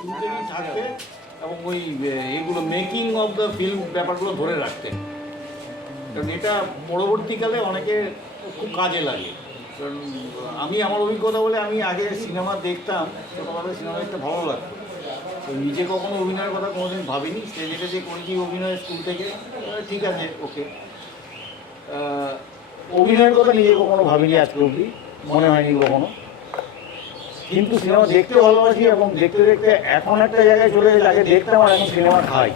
শুরু থেকেই থাকতে এবং ওই এগুলো মেকিং অফ দ্য ফিল্ম ব্যাপারগুলো ধরে রাখতে, কারণ এটা পরবর্তীকালে অনেকে খুব কাজে লাগে। কারণ আমি আমার অভিজ্ঞতা বলে আমি আগে সিনেমা দেখতাম, ছোটোবেলায় সিনেমা দেখতে ভালো লাগতো, তো নিজে কখনো অভিনয়ের কথা কোনোদিন ভাবিনি। স্টেজে যে করেছি অভিনয় স্কুল থেকে, ঠিক আছে, ওকে। অভিনয়ের কথা নিজে কখনো ভাবিনি আজকে অবধি, মনে হয়নি কখনো। কিন্তু সিনেমা দেখতে ভালোবাসি এবং দেখতে দেখতে এখন একটা জায়গায় চলে গেছে, আগে দেখতাম আর এখন সিনেমা খাই।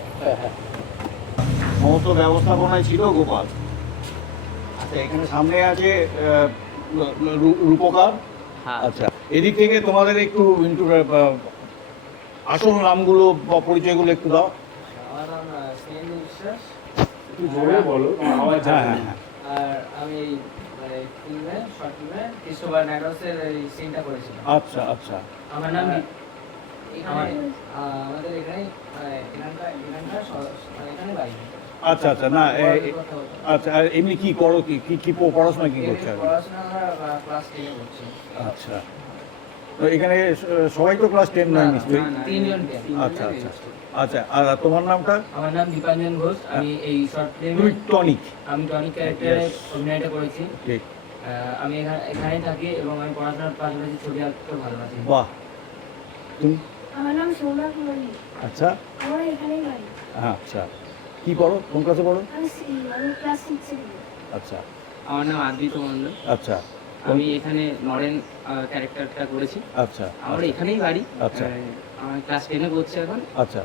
সমস্ত ব্যবস্থাপনায় ছিল গোপাল। আচ্ছা, এখানে সামনে আছে রূপকার। আচ্ছা, এদিক থেকে তোমাদের একটু আসল নামগুলো বা পরিচয়গুলো একটু দাও। আমার নাম স্নেহেন্দু বিশ্বাস। একটু জোরে বলো, আওয়াজ। হ্যাঁ হ্যাঁ হ্যাঁ। আর আমি ফিল্মে, শর্ট ফিল্মে কৃষ্ণবার নাটকের এই সিনটা করেছিলাম। আচ্ছা আচ্ছা। আমার নাম আমাদের এখানে এখানে বাড়ি। আচ্ছা আচ্ছা, না আচ্ছা, আর এমনি কি করো, কি কি পড়াশোনা কি করছো? পড়াশোনা আমরা ক্লাস 10 এ করছি। আচ্ছা, তো এখানে সবাই তো ক্লাস 10 নয় নিশ্চয়ই? তিনজন। আচ্ছা আচ্ছা আচ্ছা। আর তোমার নামটা? আমার নাম দীপাঞ্জন ঘোষ। আমি এই শর্ট ফিল্মে আমি টনিক ক্যারেক্টারে অভিনয়টা করেছি। ঠিক। আমি এখানেই থাকি এবং আমি পড়াশোনার পাশাপাশি ছবি আঁকতেও ভালোবাসি। বাহ। তুমি? আমার নাম সৌম্যা কুমারী। আচ্ছা। আমার এখানেই বাড়ি। আচ্ছা, কি পড়ো, কোন ক্লাসে পড়ো? আমি ক্লাস 6 এ পড়ি। আচ্ছা। আমার নাম আদিত্য মণ্ডল। আচ্ছা। আমি এখানে নরেন ক্যারেক্টারটা করেছি। আচ্ছা। আমার এখানেই বাড়ি। আচ্ছা। আমি ক্লাস 10 এ পড়ছি এখন। আচ্ছা।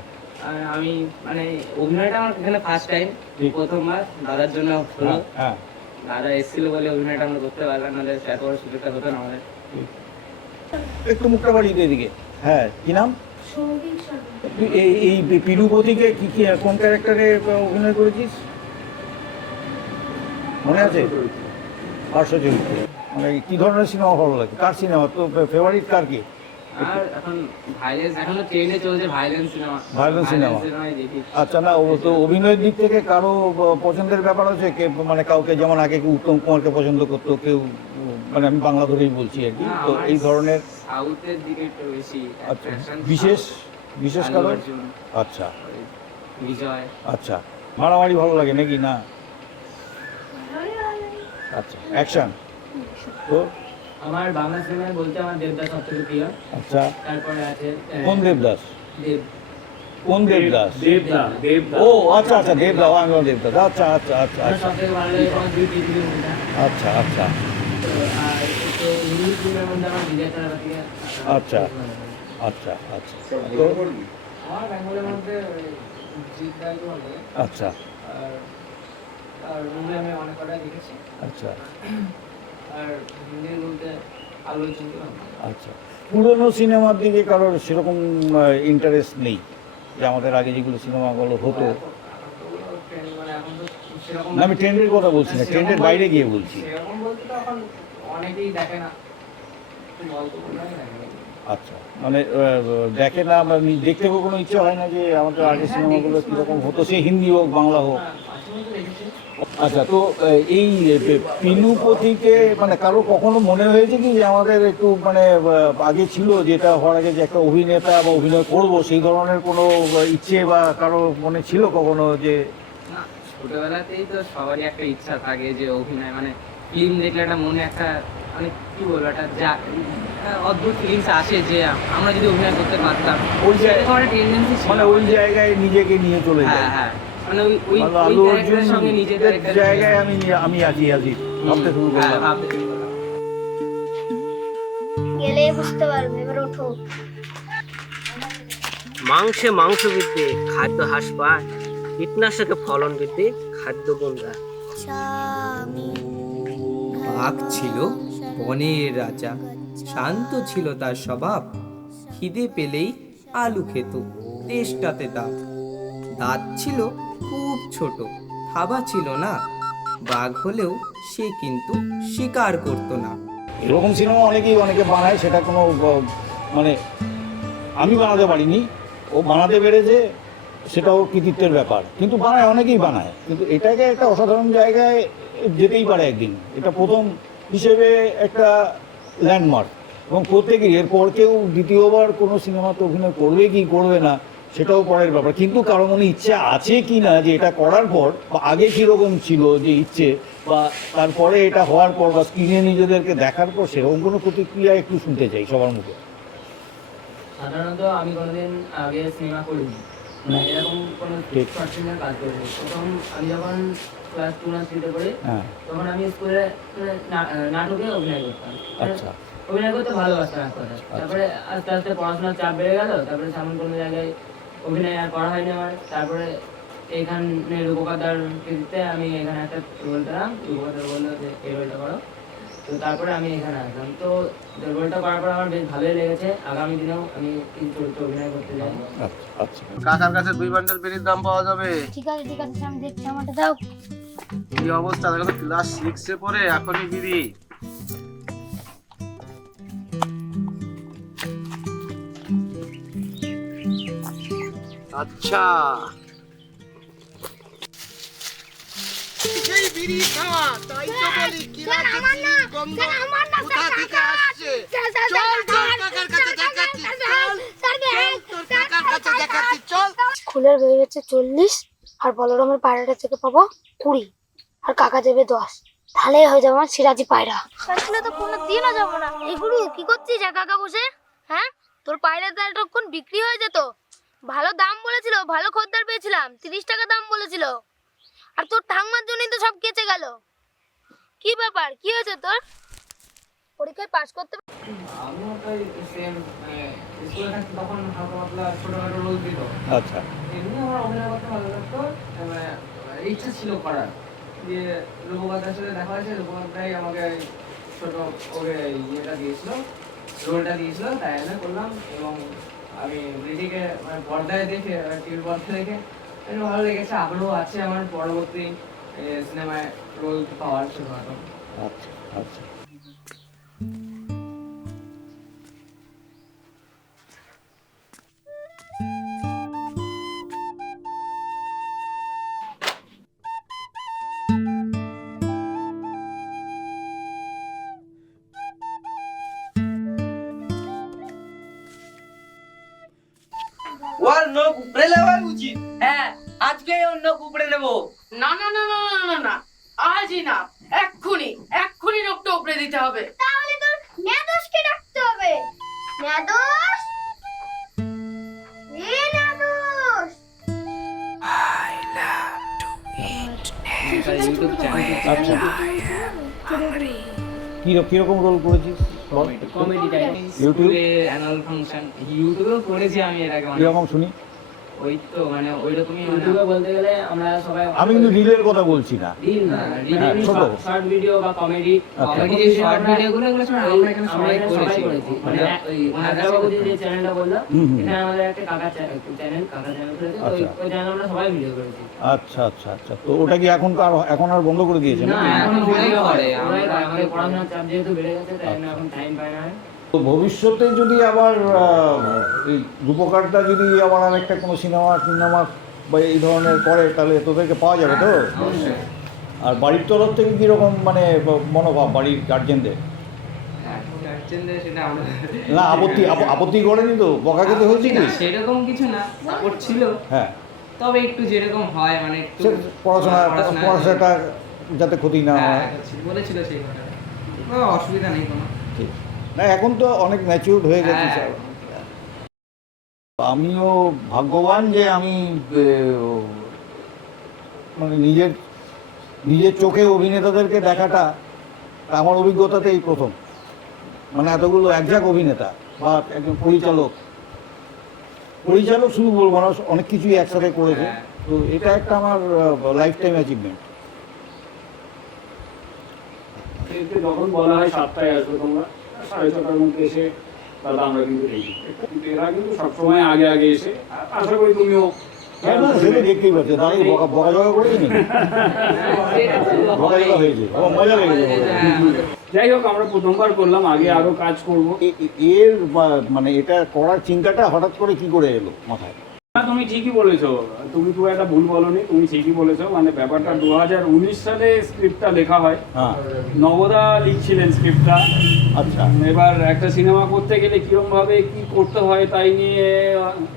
আর আমি মানে অভিনয়টা আমার এখানে ফার্স্ট টাইম, প্রথমবার। দাদার জন্য হলো। হ্যাঁ। দাদা এসেছিল বলে অভিনয়টা আমরা করতে পারলাম, নাহলে এত বড় সুযোগটা হতো না আমাদের। একটু মুখটা বাড়িয়ে দে এদিকে। হ্যাঁ, কি নাম? সৌভিক সরকার। তুই এই পিলুপতিকে কি কি কোন ক্যারেক্টারে অভিনয় করেছিস মনে আছে? পার্শ্ব চরিত্রে। মানে কি ধরনের সিনেমা ভালো লাগে? কার সিনেমা তো ফেভারিট, কার কি? আর এখন ভাইলেন্স, এখনো ট্রেন্ডে চলছে ভাইলেন্স সিনেমা। Violence cinema. দেখি। আচ্ছা, না ও তো অভিনয়ের দিক থেকে কারো পছন্দের ব্যাপার আছে? কে মানে কাউকে, যেমন আগে কেউ উত্তম কুমারকে পছন্দ করতো, কেউ মানে আমি বাংলা ধরেই বলছি আর কি, তো এই ধরনের সাউথের দিকে একটু বেশি আচ্ছা, attraction। বিশেষ আলু কারণ? অর্জুন, আচ্ছা বিজয়। আচ্ছা। মারামারি ভালো লাগে নাকি? না। ভালোই ভালো। আচ্ছা, অ্যাকশন তো? আমার বাংলা সিনেমায় বলতে আমার দেবদাস সবথেকে প্রিয়। আচ্ছা, তারপরে আছে কোন দেবদাস? দেব কোন দেবদাস? ও আচ্ছা আচ্ছা, দেবদাস, আমি দেবদাস। আচ্ছা আচ্ছা আচ্ছা আমার আচ্ছা সবথেকে ভালো লাগে আমার দুই পৃথিবীর মুভিটা। আচ্ছা আচ্ছা আর একটু ইংলিশ ফিল্মের মধ্যে আমার বিজয় থালাপতি। আচ্ছা আচ্ছা আচ্ছা। তো আমার বেঙ্গলের মধ্যে জিৎ দাকে ভালো লাগে। আচ্ছা আর মুভি আমি অনেক কটাই দেখেছি। আচ্ছা আর হিন্দির বলতে আলু অর্জুন। আচ্ছা। পুরোনো সিনেমার দিকে কারোর সেরকম ইন্টারেস্ট নেই, যে আমাদের আগে যেগুলো সিনেমাগুলো হতো? মানে এখন তো সেরকম না, আমি ট্রেন্ডের কথা বলছি না, ট্রেন্ডের বাইরে গিয়ে বলছি। সেরকম বলতে তো এখন অনেকেই দেখে না, গল্প বলাই দেখে। আচ্ছা, মানে দেখে না বা দেখতে কোনো ইচ্ছা হয় না যে আমাদের আগের সিনেমাগুলো কীরকম হতো, সে হিন্দি হোক বাংলা হোক? মাঝে মধ্যে দেখেছি। আচ্ছা, তো এই পিনুপতিকে মানে কারো কখনো মনে হয়েছে কি যে আমাদের একটু মানে আগে ছিল, যেটা হওয়ার আগে যে একটা অভিনেতা বা অভিনয় করব, সেই ধরনের কোনো ইচ্ছে বা কারো মনে ছিল কখনো? যে না, ছোটবেলাতেই তো সবারই একটা ইচ্ছা থাকে যে অভিনয়, মানে ফিল্ম দেখলে একটা মনে একটা মানে কি বলবো, একটা অদ্ভুত ফিলিংস আসে যে আমরা যদি অভিনয় করতে পারতাম। ওই জায়গায় একটা টেন্ডেন্সি ছিল, মানে ওই জায়গায় নিজেকে নিয়ে চলে যায়। হ্যাঁ হ্যাঁ, মানে ওই আলু ক্যারেক্টারের সঙ্গে অর্জুন নিজেদের জায়গায় আমি আছি ভাবতে শুরু করলাম। ভাবতে শুরু করলাম। গেলেই বুঝতে পারবে, এবার ওঠো। মাংসে মাংস বৃদ্ধি, খাদ্য হ্রাস পায়, কীটনাশকে ফলন বৃদ্ধি, খাদ্য গুণগা। বাঘ ছিল বনের রাজা, শান্ত ছিল তার স্বভাব। খিদে পেলেই আলু খেত, তেষ্টাতে দাঁত। দাঁত ছিল খুব ছোট, থাবা ছিল না। বাঘ হলেও সে কিন্তু শিকার করতো না। এরকম সিনেমা অনেকে বানায়, সেটা কোনো মানে আমি বানাতে পারিনি, ও বানাতে পেরেছে, সেটা ওর কৃতিত্বের ব্যাপার। কিন্তু বানায়, অনেকেই বানায়, কিন্তু এটাকে একটা অসাধারণ জায়গায় যেতেই পারে একদিন। এটা প্রথম হিসেবে একটা ল্যান্ডমার্ক, এবং প্রত্যেকেই এরপর কেউ দ্বিতীয়বার কোনো সিনেমাতে অভিনয় করবে কি করবে না সেটাও পরের ব্যাপার, কিন্তু কারো মনে ইচ্ছে আছে কি না যে এটা করার পর বা আগে কীরকম ছিল যে ইচ্ছে, বা তারপরে এটা হওয়ার পর বা স্ক্রিনে নিজেদেরকে দেখার পর সেরকম কোনো প্রতিক্রিয়া একটু শুনতে চাই সবার মুখে। সাধারণত আমি কোনোদিন আগে সিনেমা করিনি, মানে এরকম কোনো ঠিক। শর্ট ফিল্মের কাজ করিনি। প্রথম আমি যখন ক্লাস 2 না 3 তে পড়ি হ্যাঁ, তখন আমি স্কুলে মানে নাটকে অভিনয় করতাম। মানে আচ্ছা অভিনয় করতে ভালোবাসতাম এক কথায়। তারপরে আস্তে আস্তে পড়াশোনার চাপ বেড়ে গেল, তারপরে তেমন কোনো জায়গায় অভিনয় আর করা হয়নি আমার। তারপরে এইখানে রূপকথার দিতে আমি এখানে একটা রোল পেলাম, রূপকথার বললো যে এই রোলটা করো, তো তারপরে আমি এখানে আসলাম। তো রোলটা করার পর আমার বেশ ভালোই লেগেছে। আগামী দিনেও আমি কিছু চরিত্রে অভিনয় করতে চাই। আচ্ছা। কাকার কাছে 2 বান্ডেল বিড়ির দাম পাওয়া যাবে। ঠিক আছে আমি দেখছি, আমারটা দাও। কি অবস্থা দেখো তো, ক্লাস 6 এ পড়ে এখনই বিড়ি। আচ্ছা এই বিড়ি খাওয়া, তাই তো বলি কি রাতে বিড়ির গন্ধ কোথা থেকে আসছে। চল চল কাকার কাছে দেখাচ্ছি, চল তোর কাকার কাছে দেখাচ্ছি, চল। স্কুলের বেরিয়েছে 40 আর বলরামের পায়রাটা থেকে পাবো 20 আর কাকা দেবে 10, তাহলেই হয়ে যাবে আমার সিরাজি পায়রা। আসলে তো কোনো দিনও যাবো না। এই গুরু কি করছিস একা একা বসে? হ্যাঁ, তোর পায়রাটা এতক্ষণ বিক্রি হয়ে যেত। ভালো দাম বলেছিল, ভালো খদ্দের পেয়েছিলাম, 30 টাকা দাম বলেছিল। আর তোর ঠাংমার জন্যই তো সব কেচে গেল। কি ব্যাপার, কি হয়েছে তোর? পরীক্ষায় পাস করতে আমিও তো সেম স্কুলে থাকতে তখন হালকা পাতলা ছোটখাটো রোল দিত। আচ্ছা এমনি আমার অভিনয় করতে ভালো লাগতো, মানে ইচ্ছা ছিল করার। যে রূপকথার সাথে দেখা হয়েছে, রূপকথাই আমাকে ছোট ওকে ইয়েটা দিয়েছিল, রোলটা দিয়েছিল, তাই আমি করলাম। এবং আমি রিদিকে মানে পর্দায় দেখে, টিভির পর্দায় দেখে একটু ভালো লেগেছে। আগ্রহ আছে আমার পরবর্তী সিনেমায় রোল পাওয়ার ছোটখাটো। আচ্ছা আচ্ছা। ওর নখ উপড়ে নেওয়াই উচিত। হ্যাঁ, আজকেই ওর নখ উপড়ে নেবো। না না না না না না না, আজই না, এক্ষুনি নখটা উপড়ে দিতে হবে। তাহলে তোর নেদোসকে ডাকতে হবে। নেদোস, এ নেদোস। ইউটিউব চ্যানেল আচ্ছা কিরকম রোল করেছিস বল? কমেডি টাইপ, স্কুলে অ্যানুয়াল ফাংশন, ইউটিউবেও করেছি আমি এর আগে। কিরকম শুনি? ওই তো মানে ওই রকমই, ইউটিউবে বলতে গেলে আমরা সবাই আমি কিন্তু রিলের কথা বলছি না। রিল না, হ্যাঁ, ছোট। শর্ট ভিডিও বা কমেডি। আচ্ছা। কমেডি যে শর্ট ভিডিওগুলো এগুলো আমরা এখানে সবাই করেছি। মানে ওই হায়দ্রাবাদ যে চ্যানেলটা বললাম, হুম, হুম। এখানে আমাদের একটা কাকা চ্যানেল করেছে, তো আচ্ছা। ওই চ্যানেলে আমরা সবাই ভিডিও করেছি। আচ্ছা আচ্ছা আচ্ছা। তো ওটা কি এখন আর বন্ধ করে দিয়েছে না, নাকি? এখন ভিডিও করে। আমাদের পড়াশোনার চাপ যেহেতু বেড়ে গেছে, তাই জন্য এখন টাইম পাই না। তো ভবিষ্যতে যদি আবার এই রূপকারটা যদি আবার আরেকটা কোনো সিনেমা বা এই ধরনের করে, তাহলে তোদেরকে পাওয়া যাবে তো? অবশ্যই। আর বাড়ির তরফ থেকে কীরকম মানে মনোভাব বাড়ির গার্জেনদের? সেটা আমরা না আপত্তি করেনি তো? বকা খেতে হয়েছে কি? সেরকম কিছু না, সাপোর্ট ছিল। হ্যাঁ, তবে একটু যেরকম হয় মানে একটু সে পড়াশোনাটা যাতে ক্ষতি না হয়। বলেছিল সেই কথাটা, অসুবিধা নেই কোনো। ঠিক না, এখন তো অনেক ম্যাচিউরড হয়ে গেছে হ্যাঁ। আমিও ভাগ্যবান যে আমি মানে নিজের চোখে অভিনেতাদেরকে দেখাটা আমার অভিজ্ঞতাতে এই প্রথম। মানে এতগুলো একঝাক অভিনেতা বা একজন পরিচালক শুধু বলবো না, অনেক কিছুই একসাথে করেছে। তো এটা একটা আমার লাইফ টাইম অ্যাচিভমেন্ট। যখন বলা হয় 7টায় আসবে তোমরা, 6:30টার মধ্যে এসে তাহলে আমরা কিন্তু রেডি। কিন্তু এরা কিন্তু সবসময় আগে এসে, আশা করি তুমিও সেটা দেখতেই পাচ্ছি, দাঁড়িয়ে বকাঝকা করেছি নাকি? বকাঝকা হয়েছে, মজা লেগেছে। যাই হোক, আমরা প্রথমবার করলাম, আগে আরো কাজ করবো। এর মানে এটা করার চিন্তাটা হঠাৎ করে কি করে এলো মাথায়? তুমি ঠিকই বলেছো, তুমি খুব একটা ভুল বলনি, তুমি ঠিকই বলেছো। মানে ব্যাপারটা 2019 সালে স্ক্রিপ্টটা লেখা হয়, হ্যাঁ নবদা লিখছিলেন স্ক্রিপ্টটা। আচ্ছা এবার একটা সিনেমা করতে গেলে কিরম ভাবে কি করতে হয় তাই নিয়ে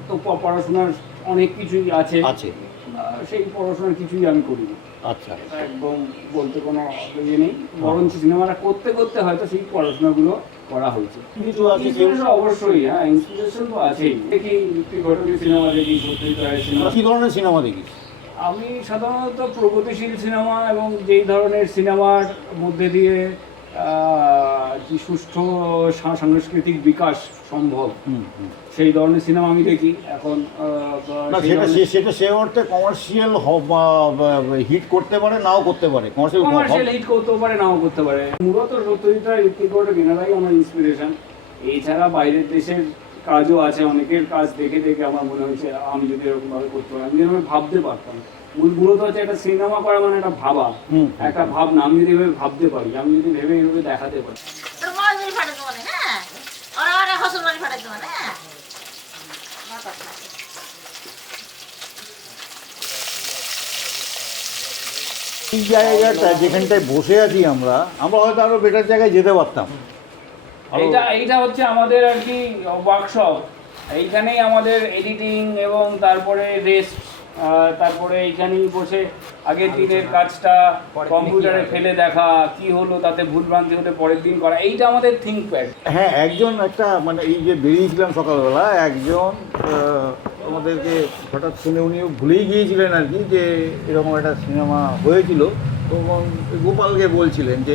তো পড়াশোনার অনেক কিছুই আছে, আছে সেই পড়াশোনার কিছুই আমি করিনি। আচ্ছা এটা একদম বলতে কোনো ইয়ে নেই, বরঞ্চ সিনেমাটা করতে করতে হয়তো সেই পড়াশোনাগুলো করা হয়েছে। কিছু আছে ইন্সপিরেশন অবশ্যই, হ্যাঁ ইন্সপিরেশন তো আছেই। দেখি ঘটনা সিনেমা দেখি, সত্যজিৎ রায়ের সিনেমা। কি ধরনের সিনেমা দেখিস? আমি সাধারণত প্রগতিশীল সিনেমা এবং যেই ধরনের সিনেমার মধ্যে দিয়ে কি সুষ্ঠু সাংস্কৃতিক বিকাশ সম্ভব সেই ধরনের সিনেমা আমি দেখি। এখন না সেটা সেটা সে অর্থে কমার্শিয়াল হিট করতে পারে, নাও করতে পারে, কমার্শিয়াল হিট করতেও পারে, নাও করতে পারে। মূলত সত্যজিৎ রায়, ঋত্বিক ঘটক এনারাই আমার ইন্সপিরেশন। এছাড়া বাইরের দেশের কাজও আছে, অনেকের কাজ দেখে দেখে আমার মনে হয়েছে আমি যদি এরকমভাবে করতে পারি, আমি যেরকম ভাবতে পারতাম। মূলত হচ্ছে একটা সিনেমা করা মানে একটা ভাবা, একটা ভাবনা। আমি যদি এভাবে ভাবতে পারি, আমি যদি ভেবে এভাবে দেখাতে পারি। এই জায়গাটা যেখানটায় বসে আছি আমরা হয়তো আরো বেটার জায়গায় যেতে পারতাম। এইটা হচ্ছে আমাদের আর কি ওয়ার্কশপ। এইখানেই আমাদের এডিটিং এবং তারপরে রেস্ট, তারপরে এইখানেই বসে আগের দিনের কাজটা কম্পিউটারে ফেলে দেখা, কি হলো তাতে ভুলভ্রান্তি হলে পরের দিন করা, এইটা আমাদের থিঙ্ক প্যাড। হ্যাঁ একজন একটা মানে এই যে বেরিয়েছিলাম সকালবেলা, একজন আমাদেরকে হঠাৎ শুনে উনি ভুলেই গিয়েছিলেন আর কি যে এরকম একটা সিনেমা হয়েছিল, তখন গোপালকে বলছিলেন যে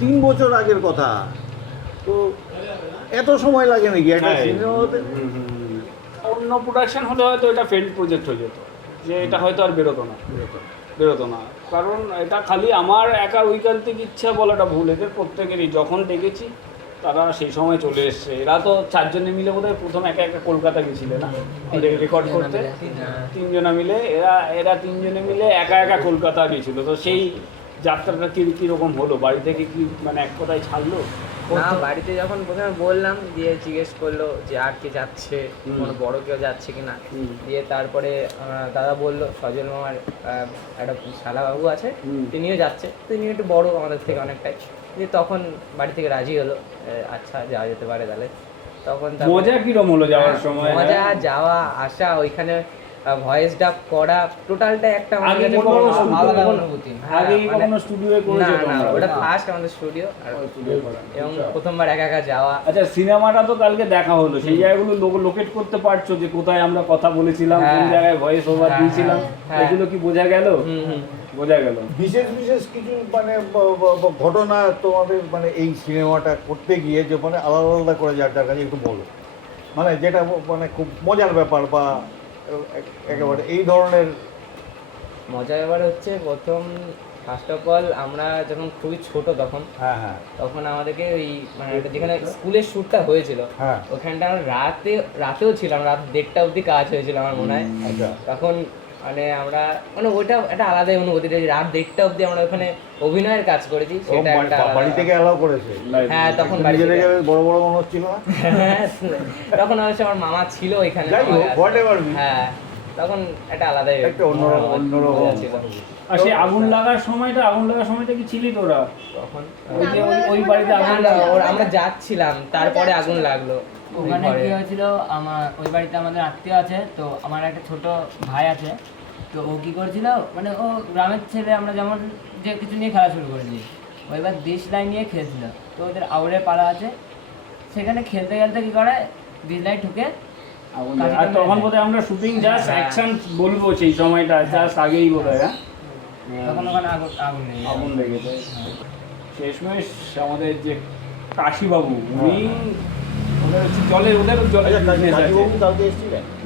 3 বছর আগের কথা, তো এত সময় লাগে নাকি একটা সিনেমা হতে? অন্য প্রোডাকশন হলে হয়তো এটা ফেল্ড প্রজেক্ট হয়ে যেত, যে এটা হয়তো আর বেরোতো না। কারণ এটা খালি আমার একার ঐকান্তিক ইচ্ছা বলাটা ভুল, এদের প্রত্যেকেরই। যখন দেখেছি তারা সেই সময় চলে এসছে। এরা তো 4 জনে মিলে বোধহয় প্রথম একা কলকাতা গেছিলে না রেকর্ড করতে, 3 জনা মিলে, এরা 3 জনে মিলে একা কলকাতা গেছিল। তো সেই যাত্রাটা কীরকম হলো? বাড়ি থেকে কি মানে এক কথায় ছাড়লো? না, বাড়িতে যখন প্রথমে বললাম, দিয়ে জিজ্ঞেস করলো যে আর কে যাচ্ছে, কোনো বড় কেউ যাচ্ছে কিনা। দিয়ে তারপরে দাদা বললো সজল মামার একটা শালাবাবু আছে, তিনিও যাচ্ছে, তিনিও একটু বড় আমাদের থেকে অনেকটাই। দিয়ে তখন বাড়ি থেকে রাজি হলো, আচ্ছা যাওয়া যেতে পারে তাহলে। তখন মজা কিরকম হলো যাওয়ার সময়? মজা, যাওয়া আসা, ওইখানে ভয়েস ডাব করা, টোটালটা একটা আলাদা অনুভূতি। না, ওটা ফার্স্ট আমাদের স্টুডিও, এবং প্রথমবার একা যাওয়া। আচ্ছা, সিনেমাটা তো কালকে দেখা হলো, সেই জায়গাগুলো লোকেট করতে পারছো যে কোথায় আমরা কথা বলেছিলাম, কোন জায়গায় ভয়েস ওভার দিয়েছিলাম, এগুলো কি বোঝা গেল? বোঝা গেল। বিশেষ কিছু মানে ঘটনা তোমাদের মানে এই সিনেমাটা করতে গিয়ে যে মানে আলাদা আলাদা করে যার কাছে একটু বলো, মানে যেটা মানে খুব মজার ব্যাপার বা একেবারে এই ধরনের মজা ব্যাপার হচ্ছে, প্রথম ফার্স্ট অফ অল আমরা যখন খুবই ছোট তখন আমাদেরকে ওই মানে যেখানে স্কুলের শ্যুটটা হয়েছিল ওখানটা আমরা রাতেও ছিলাম, রাত 1:30 অবধি কাজ হয়েছিল আমার মনে হয়। তখন মানে আমরা মানে ওইটা একটা আলাদাই অনুভূতি, রাত 1:30 অবধি আমরা ওখানে অভিনয়ের কাজ করেছি, সেটা একটা বাড়ি থেকে অ্যালাউ করেছে। হ্যাঁ, তখন বাড়ি থেকে বড় বড় মনে হচ্ছিল না তখন অবশ্য আমার মামা ছিল ওইখানে। হ্যাঁ, তখন একটা আলাদাই একটা অন্যরকম ছিল। আর সেই আগুন লাগার সময়টা কি ছিলি তোরা তখন? ওই বাড়িতে আমরা যাচ্ছিলাম, তারপরে আগুন লাগলো। ওখানে কি হয়েছিল, আমার ওই বাড়িতে আমাদের আত্মীয় আছে, তো আমার একটা ছোট ভাই আছে, তো ও কি করেছিল মানে ও গ্রামের ছেলে, আমরা যেমন যে কিছু নিয়ে খেলা শুরু করেছি, ও এবার দেশলাই নিয়ে খেলছিল। তো ওদের আউড়ে পাড়া আছে, সেখানে খেলতে খেলতে কি করে দেশলাই ঠুকে। আর তখন বোধহয় আমরা শুটিং জাস্ট অ্যাকশন বলবো সেই সময়টা জাস্ট আগেই বোধহয় তখন ওখানে আগুন লেগেছে। শেষমেশ আমাদের যে কাশিবাবু, উনি ওদের জলের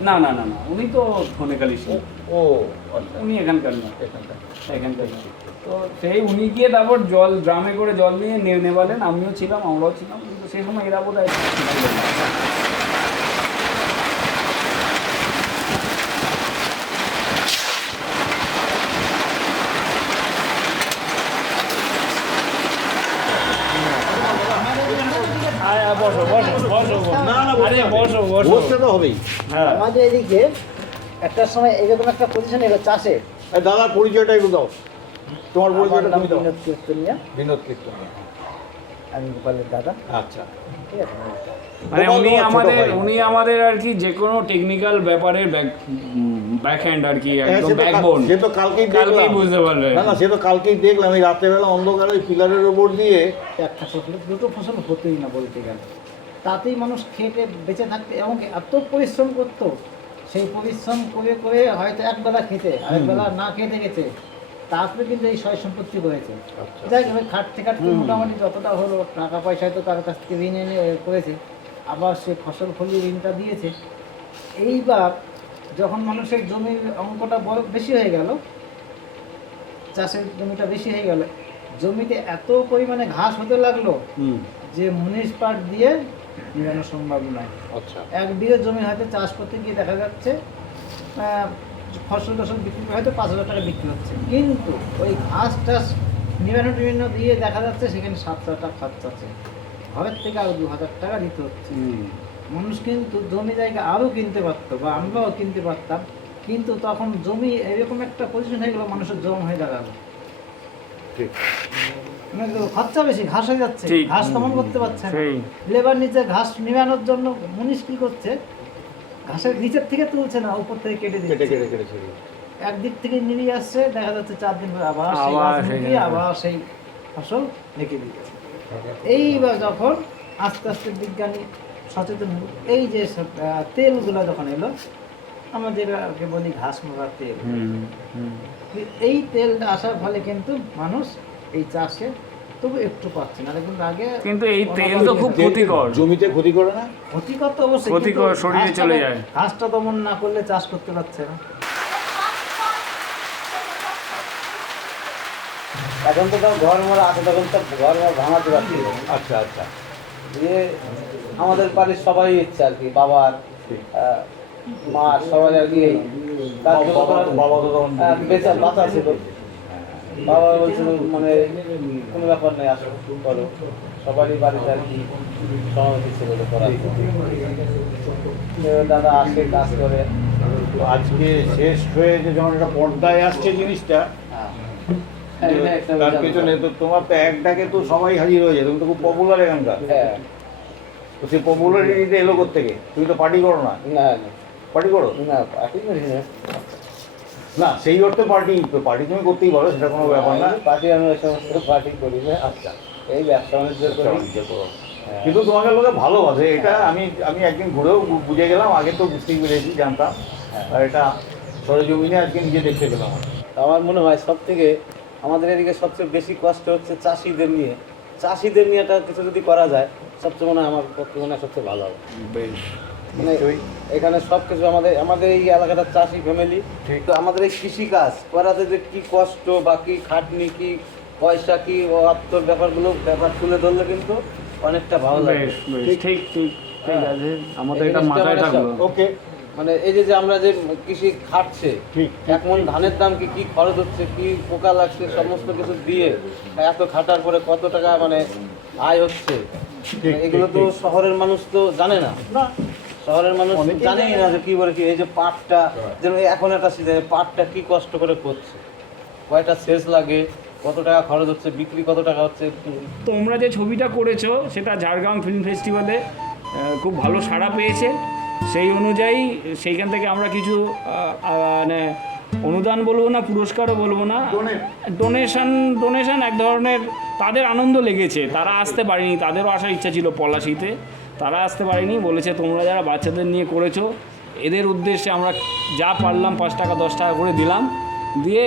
না, উনি তো ধনেখালি ছিলেন, উনি এখানকার না, এখানকার। তো সেই উনি গিয়ে তারপর ড্রামে করে জল নিয়ে নেবালেন, আমিও ছিলাম, আমরাও ছিলাম, কিন্তু সেই সময় এরা বোধ হয় বসো। বসো, বসো। বসতে তো হবেই। হ্যাঁ, আমাদের এদিকে একটা সময় এরকম একটা পজিশন এলো চাষে। এই দাদার পরিচয়টা একটু দাও, তোমার পরিচয়টা তুমি দাও। বিনোদ কীর্তনিয়া, বিনোদ কীর্তনিয়া। আমি গোপালের দাদা। আচ্ছা, ঠিক আছে। মানে গোপাল উনি তোমার ছোট আমাদের ভাই। উনি আমাদের আর কি যে কোনো টেকনিক্যাল ব্যাপারের ব্যাক হ্যান্ড আর কি, হ্যাঁ, একদম সে তো ব্যাকবোন। সে তো কালকেই দেখলাম। বুঝতে পারলে? না না, সে তো কালকেই দেখলাম এই রাত্রেবেলা অন্ধকারে ওই পিলারের ওপর দিয়ে। একটা ফসল, দুটো ফসল হতোই না বলতে গেলে। তাতেই মানুষ খেটে বেঁচে থাকতে এবং এত পরিশ্রম করতো, সেই পরিশ্রম করে করে হয়তো একবেলা খেতে আরেক বেলা না খেতে গেছে, তারপরে কিন্তু এই সয় সম্পত্তি হয়েছে। যাই হোক, খাটতে খাটতে মোটামুটি যতটা হলো, টাকা পয়সা হয়তো কারোর কাছ থেকে ঋণ এনে করেছে, আবার সে ফসল ফলিয়ে ঋণটা দিয়েছে। এইবার যখন মানুষের জমির অঙ্কটা বড় বেশি হয়ে গেল, চাষের জমিটা বেশি হয়ে গেল, জমিতে এত পরিমাণে ঘাস হতে লাগলো যে মুনিশ পাট দিয়ে নিরানো সম্ভব নয়। আচ্ছা, 1 বিঘে জমি হয়তো চাষ করতে গিয়ে দেখা যাচ্ছে ফসল টসল বিক্রি করে হয়তো 5,000 টাকা বিক্রি হচ্ছে, কিন্তু ওই ঘাস টাস নিরানো দিয়ে দেখা যাচ্ছে সেখানে 7,000 টাকা খরচা আছে, ঘরের থেকে আরও 2,000 টাকা দিতে হচ্ছে। মানুষ কিন্তু জমি জায়গা আরও কিনতে পারতো বা আমরাও কিনতে পারতাম, কিন্তু তখন জমি এরকম একটা পজিশন হয়ে গেল, মানুষের জম হয়ে দাঁড়ালো। ঠিক। মানে খরচা বেশি, ঘাস হয়ে যাচ্ছে, ঠিক। ঘাস তেমন করতে পারছে না। সেই লেবার নিচে ঘাস নিবানোর জন্য মুনিশ কি করছে, ঘাসের নিচের থেকে তুলছে না, উপর থেকে কেটে কেটে দিচ্ছে। কেটে কেটে ছেড়ে। একদিক থেকে নিয়ে আসছে, দেখা যাচ্ছে 4 দিন পরে আবার সেই আবার গাছ সেই নিয়ে আবার সেই ফসল রেখে দিচ্ছে। এইবার যখন আস্তে আস্তে বিজ্ঞানী সচেতন হল, এই যে সব, তেলগুলো যখন এলো, আমাদেরকে বলি ঘাস মারা তেল, এই তেলটা আসার ফলে কিন্তু মানুষ এই চাষে তবু একটু পাচ্ছে না, কিন্তু আগে কিন্তু এই তেল তো খুব ক্ষতিকর। জমিতে ক্ষতি করে না? ক্ষতিকর তো অবশ্যই, ক্ষতিকর, কিন্তু শরীরে ঘাসটা চলে তো- যায়। ঘাসটা দমন না করলে চাষ করতে পারছে না। এখন তো ঘর মারা আছে, তখন তো ঘর ভাঙাতে পারছি। আচ্ছা আচ্ছা, দিয়ে আমাদের বাড়ির সবাই ইচ্ছা আর কি, বাবার মা সবাই আর কি বাবা তো তখন বেঁচে বাঁচা ছিল। বাবা বলছিল মানে কোনো ব্যাপার নেই, আসো করো, সবারই বাড়িতে আর কি সমাবেশ ছিল করার। দাদা আসে, কাজ করে। তো আজকে শেষ হয়ে যে যখন একটা পর্দায় আসছে জিনিসটা, তার পেছনে তো তোমার তো এক ডাকে তো সবাই হাজির হয়ে যায়, তুমি তো খুব পপুলার এখানকার। হ্যাঁ, তো সেই পপুলারিটিতে এলো কোত্থেকে? তুমি তো পার্টি করো না? না পার্টি করো না, পার্টি করি না। না, সেই অর্থে পার্টি পার্টি তুমি করতেই পারো, সেটা কোনো ব্যাপার না। পার্টি আমি ওই সমস্ত পার্টি করি না। আচ্ছা, এই ব্যবসা বাণিজ্য করি। কিন্তু তোমাকে লোকে ভালোবাসে, এটা আমি একদিন ঘুরেও বুঝে গেলাম, আগে তো বুঝতেই পেরেছি, জানতাম, আর এটা সরেজমিনে আজকে নিজে দেখতে পেলাম। আমার মনে হয় সব থেকে আমাদের এদিকে সবচেয়ে বেশি কষ্ট হচ্ছে চাষিদের নিয়ে। চাষিদের নিয়ে একটা কিছু যদি করা যায়, সবচেয়ে মনে হয় আমার পক্ষে মনে হয় সবচেয়ে ভালো হবে। মানে এখানে সব কিছু আমাদের এই এলাকাটা চাষি ফ্যামিলি, তো আমাদের এই কৃষিকাজ করাতে যে কী কষ্ট বা কী খাটনি, কী পয়সা, কী অর্থর ব্যাপার তুলে ধরলে কিন্তু অনেকটা ভালো লাগে। ঠিক ঠিক ঠিক আছে, আমাদের এটা মাথায় থাকলো। ওকে, মানে এই যে আমরা যে কৃষি খাটছে, ঠিক। এক মন ধানের দাম কি খরচ হচ্ছে, কি পোকা লাগছে, সমস্ত কিছু দিয়ে এত খাটার পরে কত টাকা মানে আয় হচ্ছে, এগুলো তো শহরের মানুষ তো জানে না। শহরের মানুষ জানেই না যে কি বলে কি, এই যে পাটটা যেন এখন একটা সিজনে পাটটা কি কষ্ট করে করছে, কয়টা সেচ লাগে, কত টাকা খরচ হচ্ছে, বিক্রি কত টাকা হচ্ছে। তোমরা যে ছবিটা করেছো সেটা ঝাড়গ্রাম ফিল্ম ফেস্টিভ্যালে খুব ভালো সাড়া পেয়েছে। সেই অনুযায়ী সেইখান থেকে আমরা কিছু মানে অনুদান বলবো না, পুরস্কারও বলবো না, ডোনেশন এক ধরনের। তাদের আনন্দ লেগেছে, তারা আসতে পারেনি, তাদেরও আসার ইচ্ছা ছিল পলাশিতে, তারা আসতে পারেনি। বলেছে তোমরা যারা বাচ্চাদের নিয়ে করেছো, এদের উদ্দেশ্যে আমরা যা পারলাম 5 টাকা 10 টাকা করে দিলাম, দিয়ে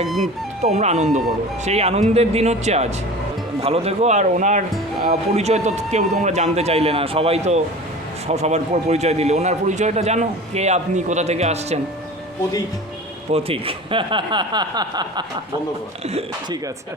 একদিন তোমরা আনন্দ করো। সেই আনন্দের দিন হচ্ছে আজ। ভালো থেকো। আর ওনার পরিচয় তো কেউ তোমরা জানতে চাইলে না, সবাই তো সবার পরিচয় দিলে। ওনার পরিচয়টা জানো, কে আপনি, কোথা থেকে আসছেন? পথিক। পথিক। বন্ধ করো। ঠিক আছে।